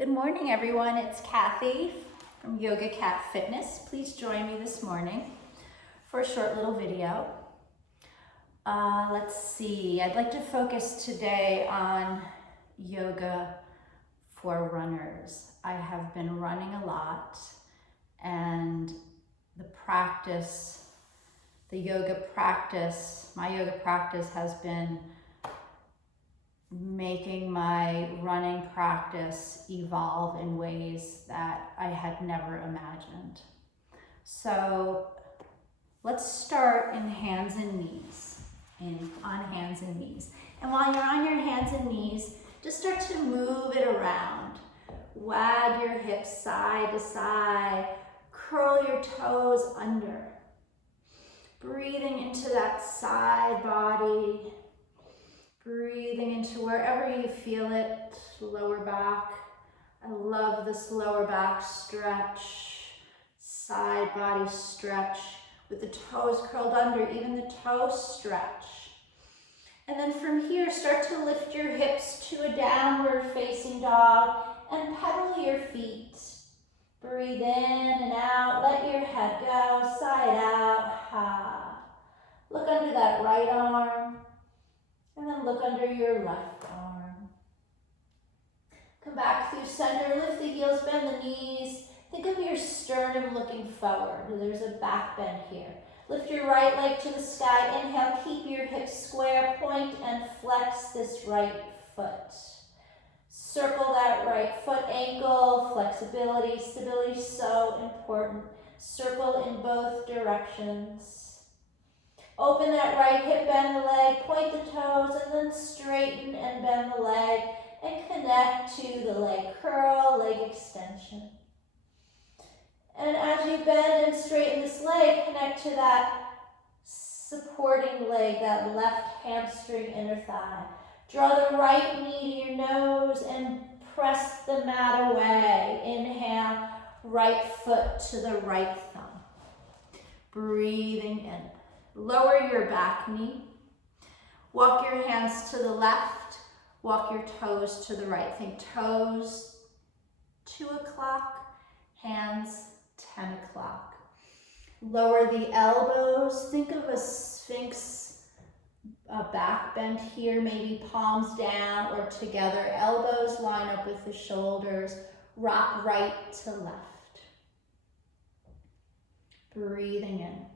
Good morning, everyone. It's Kathy from Yoga Cat Fitness. Please join me this morning for a short little video. Let's see. I'd like to focus today on yoga for runners. I have been running a lot, and my yoga practice has been making my running practice evolve in ways that I had never imagined. So let's start in hands and knees, on hands and knees. And while you're on your hands and knees, just start to move it around. Wag your hips side to side, curl your toes under. Breathing into that side body. Breathing into wherever you feel it, lower back. I love this lower back stretch, side body stretch with the toes curled under, even the toe stretch. And then from here, start to lift your hips to a downward facing dog and pedal your feet. Breathe in and out, let your head go, side out, ha. Look under that right arm. And then look under your left arm. Come back through center, lift the heels, bend the knees. Think of your sternum looking forward. There's a back bend here. Lift your right leg to the sky. Inhale, keep your hips square, point and flex this right foot. Circle that right foot, ankle, flexibility, stability, so important. Circle in both directions. Open that right hip, bend the leg, point the toes, and then straighten and bend the leg, and connect to the leg curl, leg extension. And as you bend and straighten this leg, connect to that supporting leg, that left hamstring, inner thigh. Draw the right knee to your nose and press the mat away. Inhale, right foot to the right thumb. Breathing in. Lower your back knee. Walk your hands to the left. Walk your toes to the right. Think toes 2 o'clock, hands 10 o'clock. Lower the elbows. Think of a sphinx, a back bend here, maybe palms down or together. Elbows line up with the shoulders. Rock right to left. Breathing in.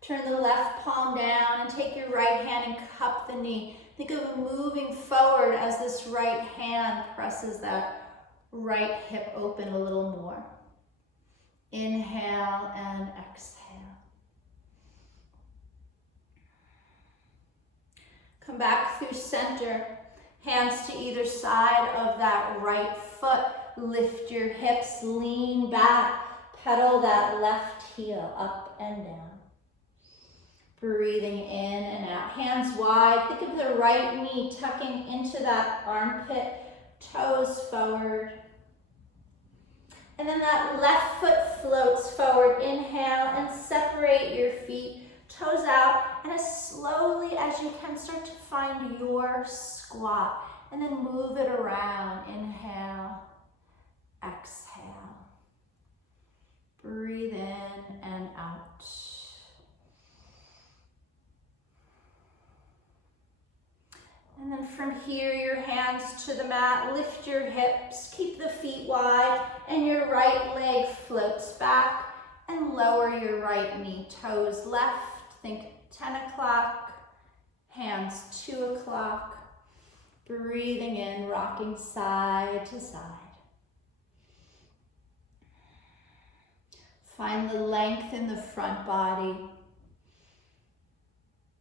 Turn the left palm down and take your right hand and cup the knee. Think of moving forward as this right hand presses that right hip open a little more. Inhale and exhale. Come back through center. Hands to either side of that right foot. Lift your hips, lean back. Pedal that left heel up and down. Breathing in and out. Hands wide. Think of the right knee tucking into that armpit. Toes forward. And then that left foot floats forward. Inhale and separate your feet. Toes out. And as slowly as you can, start to find your squat. And then move it around. Inhale. Exhale. Breathe in and out. And then from here, your hands to the mat, lift your hips, keep the feet wide, and your right leg floats back, and lower your right knee, toes left, think 10 o'clock, hands 2 o'clock, breathing in, rocking side to side. Find the length in the front body.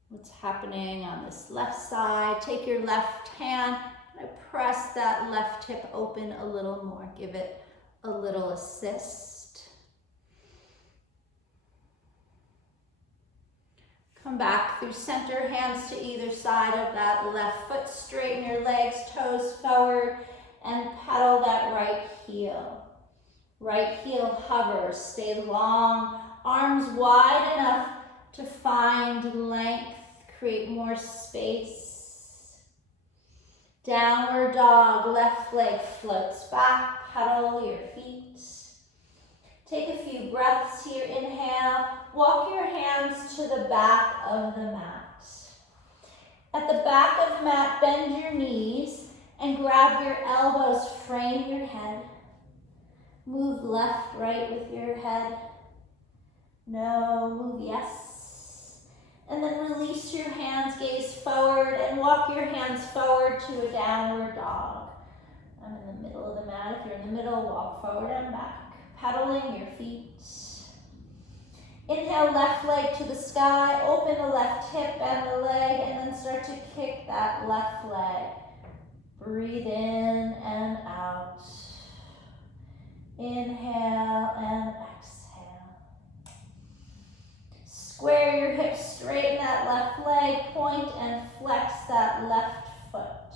What's happening on this left side? Take your left hand and press that left hip open a little more. Give it a little assist. Come back through center, hands to either side of that left foot. Straighten your legs, toes forward, and pedal that right heel. Right heel hovers, stay long, arms wide enough to find length, create more space. Downward dog, left leg floats back, pedal your feet. Take a few breaths here. Inhale, walk your hands to the back of the mat. At the back of the mat, bend your knees and grab your elbows, frame your head. Move left, right with your head. No, move yes. And then release your hands, gaze forward, and walk your hands forward to a downward dog. I'm in the middle of the mat. If you're in the middle, walk forward and back, pedaling your feet. Inhale, left leg to the sky, open the left hip and the leg, and then start to kick that left leg. Breathe in and out. Inhale and exhale. Square your hips, straighten that left leg, point and flex that left foot.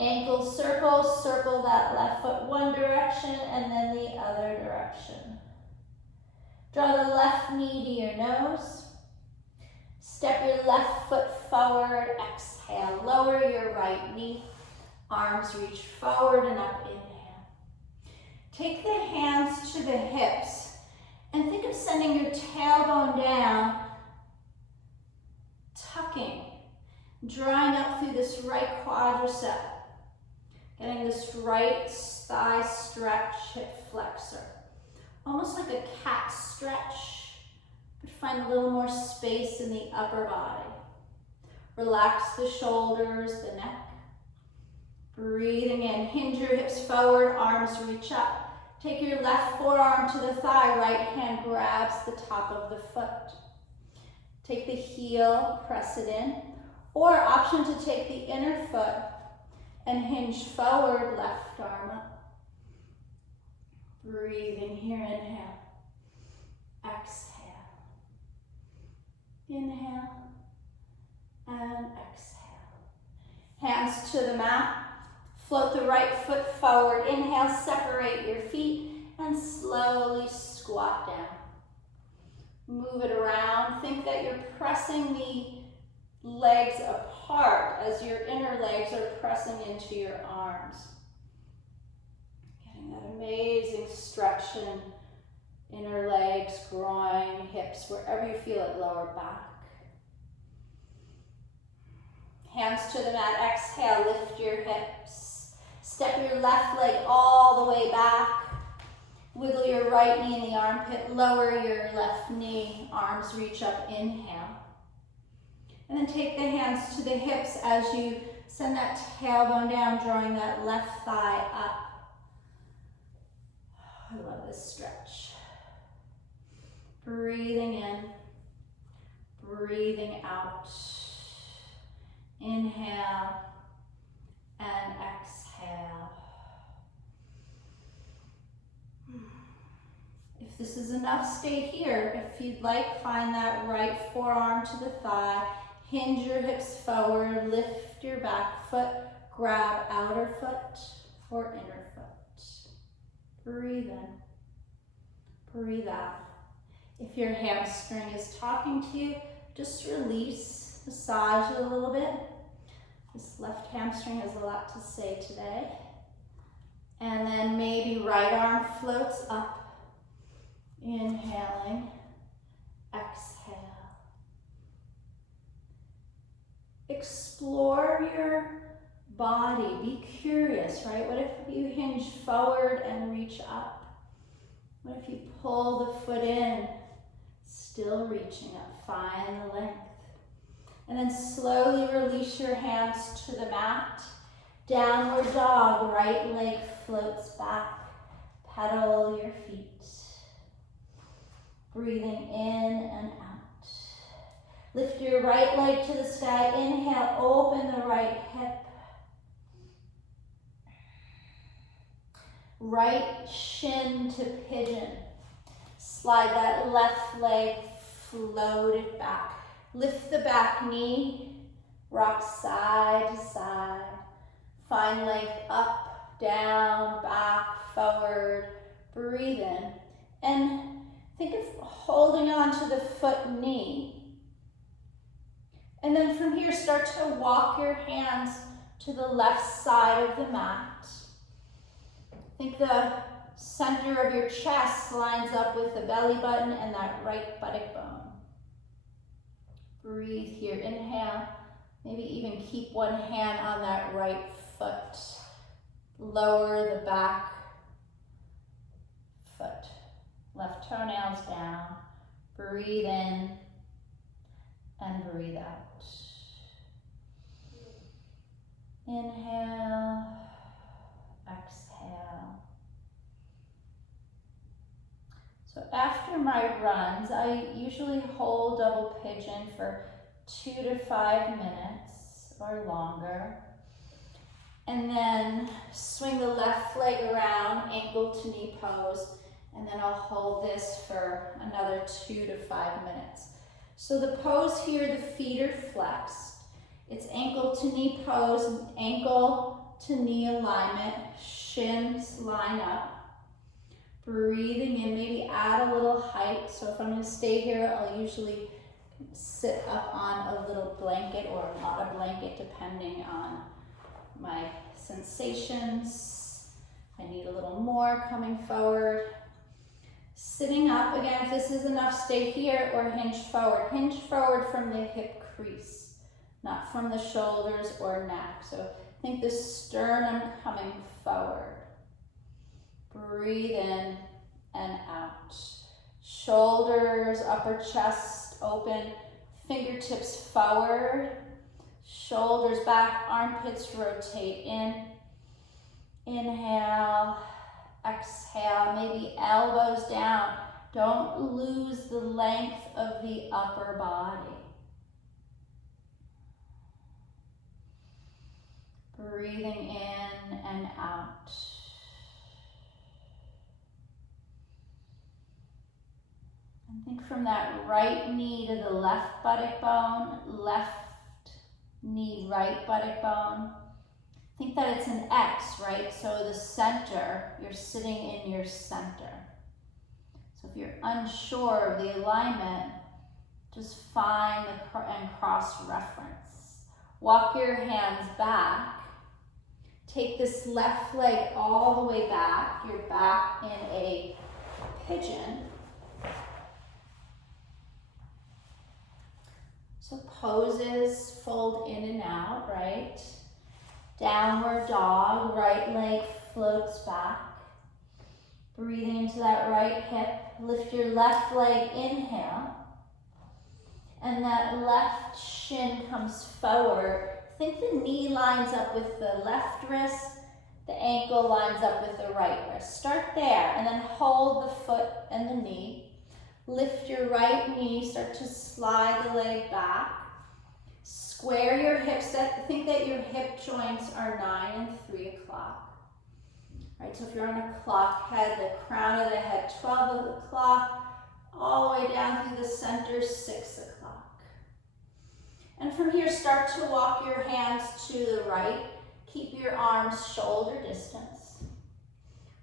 Ankle circles, circle that left foot one direction and then the other direction. Draw the left knee to your nose. Step your left foot forward, exhale. Lower your right knee. Arms reach forward and up, inhale. Take the hands to the hips and think of sending your tailbone down, tucking, drawing up through this right quadricep, getting this right thigh stretch, hip flexor. Almost like a cat stretch, but find a little more space in the upper body. Relax the shoulders, the neck. Breathing in, hinge your hips forward, arms reach up. Take your left forearm to the thigh, right hand grabs the top of the foot. Take the heel, press it in, or option to take the inner foot and hinge forward, left arm up. Breathing here, inhale, exhale, inhale, and exhale. Hands to the mat. Float the right foot forward. Inhale, separate your feet and slowly squat down. Move it around. Think that you're pressing the legs apart as your inner legs are pressing into your arms. Getting that amazing stretch in inner legs, groin, hips, wherever you feel it, lower back. Hands to the mat. Exhale, lift your hips. Step your left leg all the way back. Wiggle your right knee in the armpit. Lower your left knee. Arms reach up. Inhale. And then take the hands to the hips as you send that tailbone down, drawing that left thigh up. I love this stretch. Breathing in. Breathing out. Inhale and exhale. If this is enough, stay here. If you'd like, find that right forearm to the thigh. Hinge your hips forward. Lift your back foot. Grab outer foot or inner foot. Breathe in. Breathe out. If your hamstring is talking to you, just release. Massage it a little bit. This left hamstring has a lot to say today. And then maybe right arm floats up. Inhaling, exhale. Explore your body. Be curious, right? What if you hinge forward and reach up? What if you pull the foot in, still reaching up? Find the length. And then slowly release your hands to the mat. Downward dog, right leg floats back. Pedal your feet. Breathing in and out. Lift your right leg to the sky. Inhale, open the right hip. Right shin to pigeon. Slide that left leg, float it back. Lift the back knee, rock side to side. Find length up, down, back, forward. Breathe in. And think of holding on to the foot knee. And then from here, start to walk your hands to the left side of the mat. Think the center of your chest lines up with the belly button and that right buttock bone. Breathe here, inhale. Maybe even keep one hand on that right foot. Lower the back foot. Left toenails down. Breathe in and breathe out. Inhale, exhale. So after my runs, I usually hold double pigeon for 2 to 5 minutes or longer. And then swing the left leg around, ankle to knee pose. And then I'll hold this for another 2 to 5 minutes. So the pose here, the feet are flexed. It's ankle to knee pose, ankle to knee alignment, shins line up. Breathing in, maybe add a little height. So if I'm going to stay here, I'll usually sit up on a little blanket or not a blanket, depending on my sensations. I need a little more coming forward. Sitting up, again, if this is enough, stay here or hinge forward. Hinge forward from the hip crease, not from the shoulders or neck. So think the sternum coming forward. Breathe in and out. Shoulders, upper chest open, fingertips forward, shoulders back, armpits rotate in. Inhale, exhale, maybe elbows down. Don't lose the length of the upper body. Breathing in and out. And think from that right knee to the left buttock bone, left knee, right buttock bone. Think that it's an X, right? So the center, you're sitting in your center. So if you're unsure of the alignment, just find and cross-reference. Walk your hands back. Take this left leg all the way back. You're back in a pigeon. So poses, fold in and out, right? Downward dog, right leg floats back. Breathing into that right hip. Lift your left leg, inhale. And that left shin comes forward. Think the knee lines up with the left wrist. The ankle lines up with the right wrist. Start there and then hold the foot and the knee. Lift your right knee, start to slide the leg back. Square your hips. Think that your hip joints are 9 and 3 o'clock. Right, so if you're on a clock head, the crown of the head, 12 of the clock, all the way down through the center, 6 o'clock. And from here, start to walk your hands to the right. Keep your arms shoulder distance.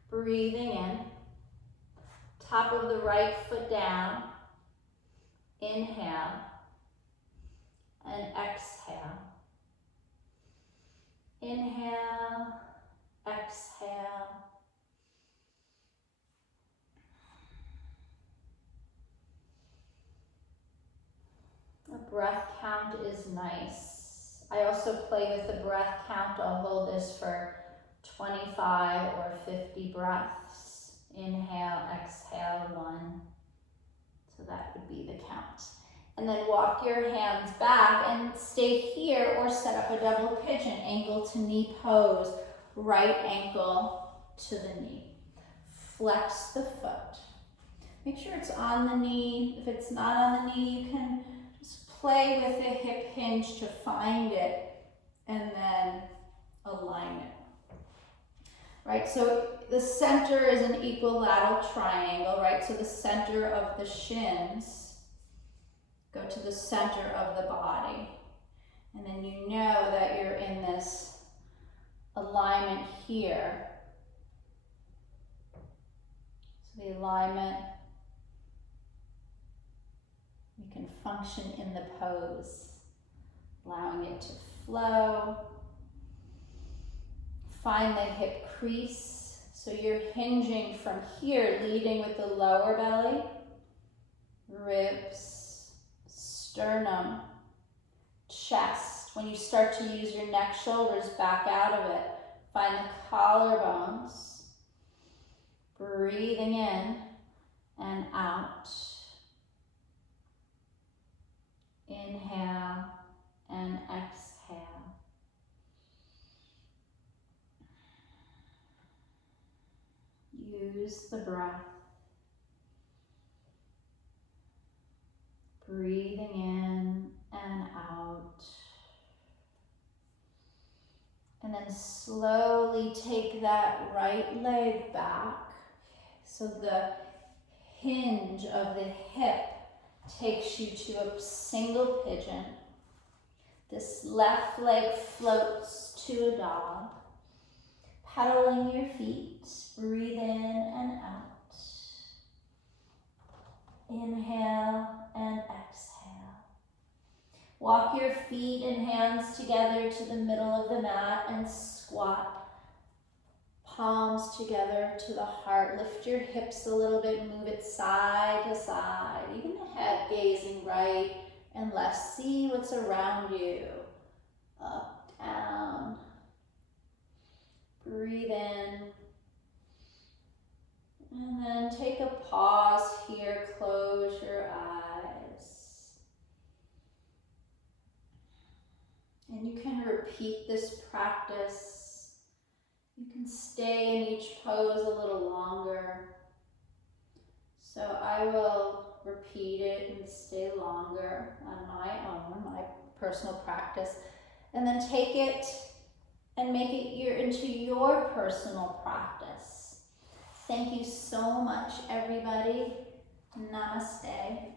Breathing in. Top of the right foot down. Inhale. And exhale. Inhale. Exhale. A breath count is nice. I also play with the breath count. I'll hold this for 25 or 50 breaths. Inhale, exhale, 1. So that would be the count. And then walk your hands back and stay here or set up a double pigeon, ankle to knee pose, right ankle to the knee. Flex the foot. Make sure it's on the knee. If it's not on the knee, you can just play with the hip hinge to find it and then align it. Right, so the center is an equilateral triangle, right? So the center of the shins go to the center of the body. And then you know that you're in this alignment here. So the alignment, you can function in the pose, allowing it to flow. Find the hip crease. So you're hinging from here, leading with the lower belly, ribs, sternum, chest. When you start to use your neck, shoulders, back out of it. Find the collarbones. Breathing in and out. Inhale and exhale. Use the breath. Breathing in and out. And then slowly take that right leg back. So the hinge of the hip takes you to a single pigeon. This left leg floats to a dog. Pedaling your feet, breathe in and out. Inhale and exhale. Walk your feet and hands together to the middle of the mat and squat. Palms together to the heart. Lift your hips a little bit, move it side to side. Even the head gazing right and left. See what's around you. Up, down. Breathe in. And then take a pause here. Close your eyes. And you can repeat this practice. You can stay in each pose a little longer. So I will repeat it and stay longer on my own, my personal practice. And then take it and make it into your personal practice. Thank you so much, everybody. Namaste.